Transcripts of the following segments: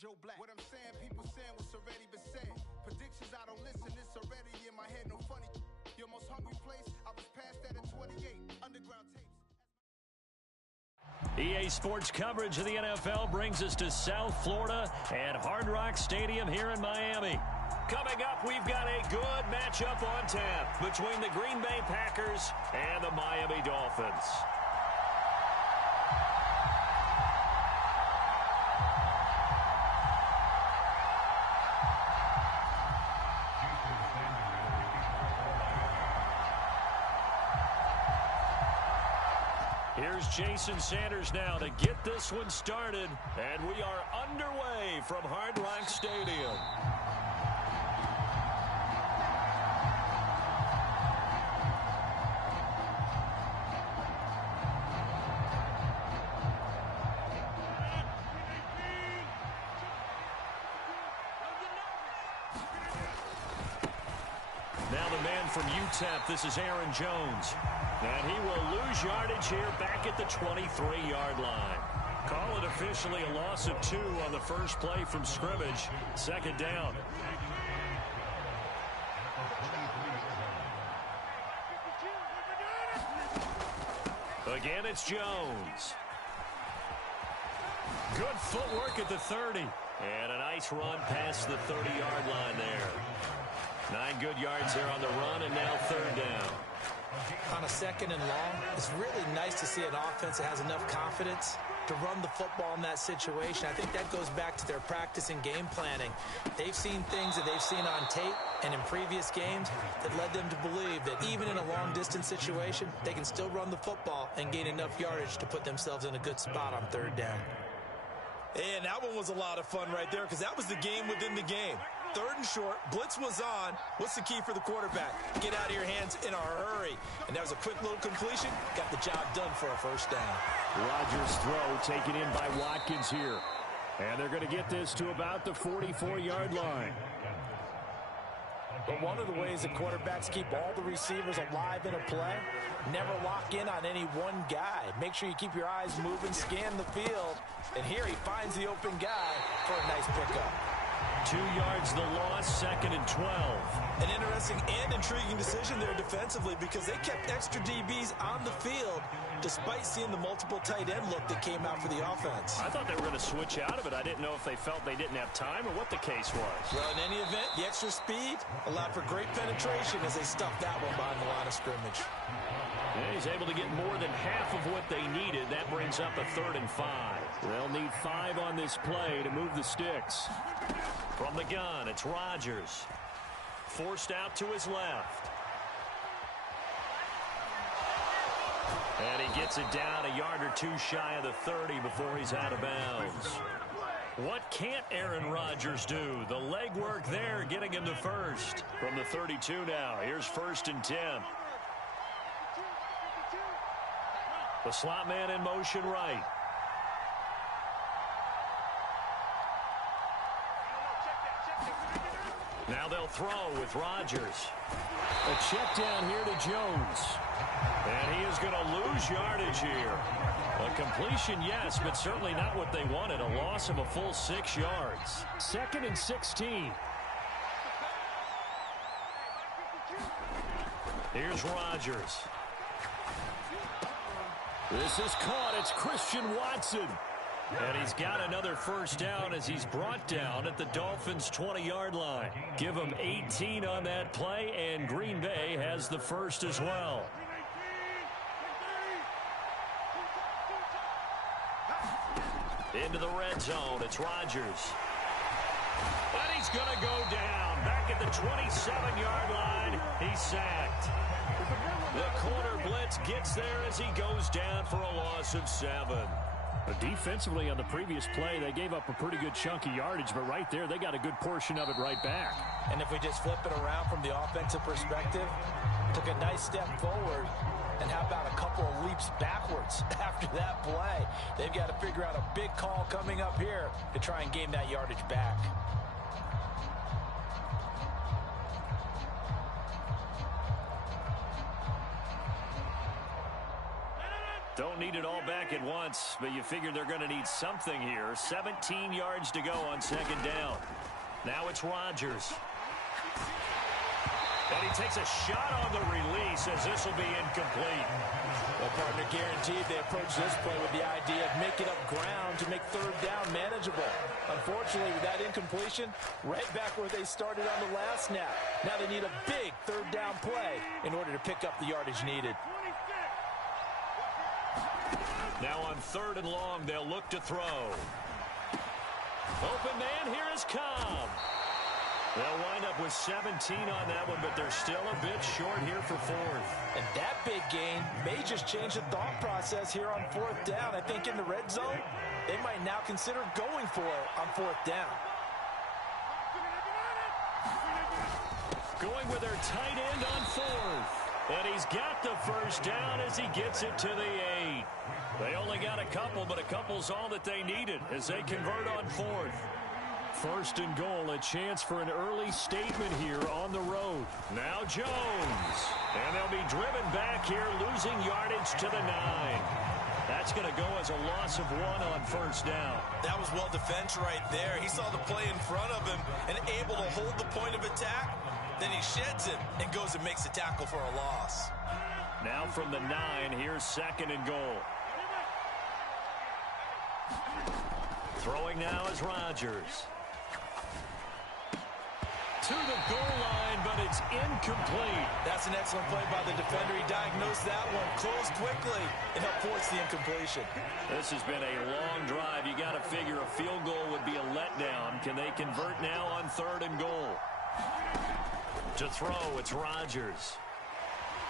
Joe Black. What I'm saying, people saying what's already been said. Predictions, I don't listen, it's already in my head, no funny. Your most hungry place, I was past that at 28. Underground tapes. EA Sports coverage of the NFL brings us to South Florida at Hard Rock Stadium here in Miami. Coming up, we've got a good matchup on tap between the Green Bay Packers and the Miami Dolphins. Here's Jason Sanders now to get this one started, and we are underway from Hard Rock Stadium. Now the man from UTEP, this is Aaron Jones. And he will lose yardage here back at the 23-yard line. Call it officially a loss of 2 on the first play from scrimmage. Second down. Again, it's Jones. Good footwork at the 30. And a nice run past the 30-yard line there. 9 good yards there on the run, and now third down. On a second and long, it's really nice to see an offense that has enough confidence to run the football in that situation. I think that goes back to their practice and game planning. They've seen things that they've seen on tape and in previous games that led them to believe that even in a long-distance situation, they can still run the football and gain enough yardage to put themselves in a good spot on third down. And that one was a lot of fun right there because that was the game within the game. Third and short, blitz was on. What's the key for the quarterback? Get out of your hands in a hurry. And that was a quick little completion. Got the job done for a first down. Rodgers' throw taken in by Watkins here. And they're going to get this to about the 44-yard line. But one of the ways that quarterbacks keep all the receivers alive in a play, never lock in on any one guy. Make sure you keep your eyes moving, scan the field. And here he finds the open guy for a nice pickup. 2 yards the loss, second and 12. An interesting and intriguing decision there defensively because they kept extra DBs on the field despite seeing the multiple tight end look that came out for the offense. I thought they were going to switch out of it. I didn't know if they felt they didn't have time or what the case was. Well, in any event, the extra speed allowed for great penetration as they stuffed that one behind the line of scrimmage. And he's able to get more than half of what they needed. That brings up a 3rd and 5. They'll need 5 on this play to move the sticks. From the gun, it's Rodgers. Forced out to his left. And he gets it down a yard or 2 shy of the 30 before he's out of bounds. What can't Aaron Rodgers do? The legwork there getting him to first. From the 32 now, here's 1st and 10. The slot man in motion right. Now they'll throw with Rodgers. A check down here to Jones. And he is going to lose yardage here. A completion, yes, but certainly not what they wanted. A loss of a full 6 yards. 2nd and 16. Here's Rodgers. This is caught. It's Christian Watson. And he's got another first down as he's brought down at the Dolphins' 20-yard line. Give him 18 on that play, and Green Bay has the first as well. Into the red zone, it's Rodgers. And he's going to go down. Back at the 27-yard line, he's sacked. The corner blitz gets there as he goes down for a loss of 7. Defensively on the previous play, they gave up a pretty good chunk of yardage, but right there, they got a good portion of it right back. And if we just flip it around from the offensive perspective, took a nice step forward, and how about a couple of leaps backwards after that play? They've got to figure out a big call coming up here to try and gain that yardage back. Don't need it all back at once, but you figure they're going to need something here. 17 yards to go on second down. Now it's Rodgers. And he takes a shot on the release as this will be incomplete. Well, partner, guaranteed they approach this play with the idea of making up ground to make third down manageable. Unfortunately, with that incompletion, right back where they started on the last snap. Now they need a big third down play in order to pick up the yardage needed. Now on third and long, they'll look to throw. Open man, here is Cobb. They'll wind up with 17 on that one, but they're still a bit short here for fourth. And that big gain may just change the thought process here on fourth down. I think in the red zone, they might now consider going for it on fourth down. Going with their tight end on fourth. And he's got the first down as he gets it to the 8. They only got a couple, but a couple's all that they needed as they convert on fourth. First and goal, a chance for an early statement here on the road. Now Jones. And they'll be driven back here, losing yardage to the 9. That's going to go as a loss of 1 on first down. That was well defense right there. He saw the play in front of him and able to hold the point of attack. Then he sheds it and goes and makes a tackle for a loss. Now from the 9, here's second and goal. Throwing now is Rodgers. To the goal line, but it's incomplete. That's an excellent play by the defender. He diagnosed that one, closed quickly, and helped force the incompletion. This has been a long drive. You got to figure a field goal would be a letdown. Can they convert now on third and goal? To throw, it's Rodgers.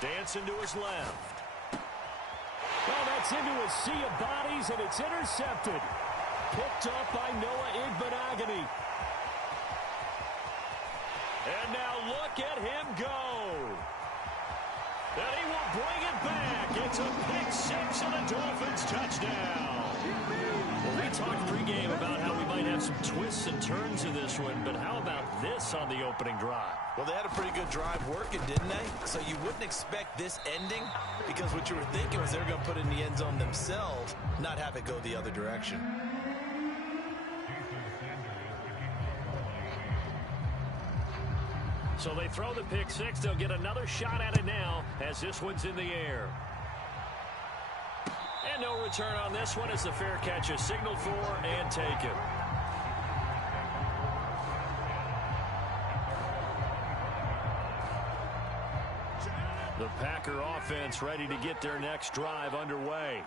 Dancing to his left. Well, that's into a sea of bodies, and it's intercepted. Picked up by Noah Igbenogany. And now look at him go. And he will bring it back. It's a pick six and a Dolphins touchdown. Well, we talked pregame about how we might have some twists and turns in this one, but how about this on the opening drive? Well, they had a pretty good drive working, didn't they? So you wouldn't expect this ending because what you were thinking was they were going to put it in the end zone themselves, not have it go the other direction. So they throw the pick six. They'll get another shot at it now as this one's in the air. And no return on this one as the fair catch is signaled for and taken. The Packer offense ready to get their next drive underway.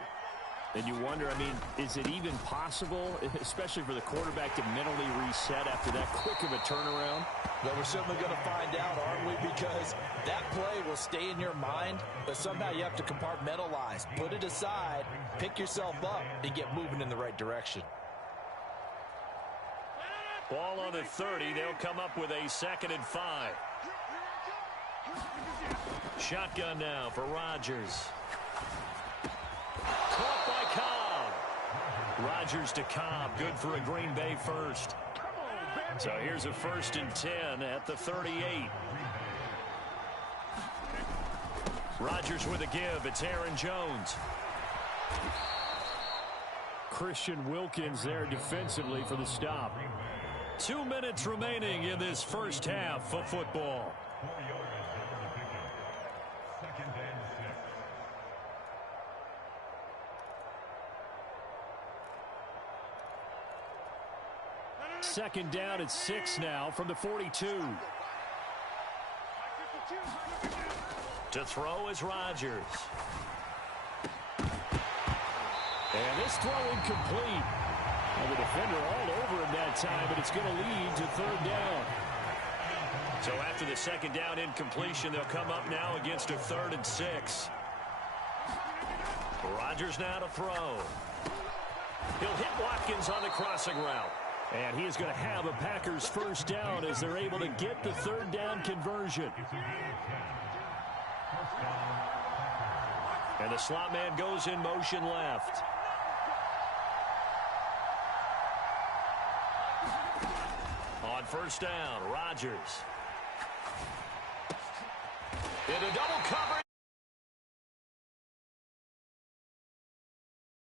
And you wonder, I mean, is it even possible, especially for the quarterback, to mentally reset after that quick of a turnaround? Well, we're certainly going to find out, aren't we? Because that play will stay in your mind, but somehow you have to compartmentalize. Put it aside, pick yourself up, and get moving in the right direction. Ball on the 30. They'll come up with a 2nd and 5. Shotgun now for Rodgers. Caught by Cobb. Rodgers to Cobb. Good for a Green Bay first. So here's a 1st and 10 at the 38. Rodgers with a give. It's Aaron Jones. Christian Wilkins there defensively for the stop. 2 minutes remaining in this first half of football. Second down at 6 now from the 42. To throw is Rodgers. And this throw incomplete. Well, the defender all over him that time, but it's going to lead to 3rd down. So after the 2nd down incompletion, they'll come up now against a 3rd and 6. Rodgers now to throw. He'll hit Watkins on the crossing route. And he is going to have a Packers first down as they're able to get the 3rd down conversion. And the slot man goes in motion left. On 1st down, Rodgers. Into double coverage.